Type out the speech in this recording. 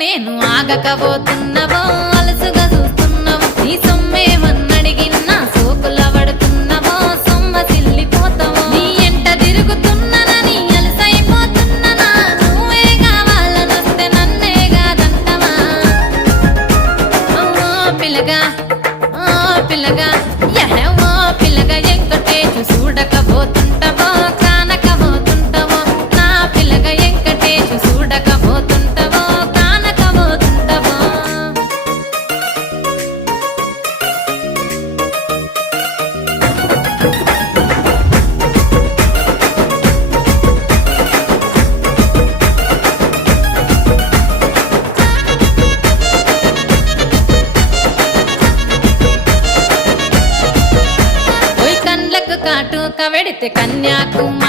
నేను ఆగకపోతున్నవో అలసుగా చూస్తున్నవో నీ సొమ్మేమన్నడిగిన్నా సోకుల పడుతున్నవో సొమ్మ సిల్లిపోతావో నీ ఎంట తిరుగుతున్ననని అలసైపోతున్ననా నువ్వే కావాలనొస్తే నన్నే కాదంటవా పిల్లగా పిల్లగా యహో పిల్లగా ఎంకటేశు చూడకపోతుంటవో కానకపోతుంటవో నా పిల్లగా ఎంకటేశు చూడకపోతుంటవో కానకపోతుంటవో ఓయ్ కండ్లకు కాటుక వెడితే కన్యాకుమారి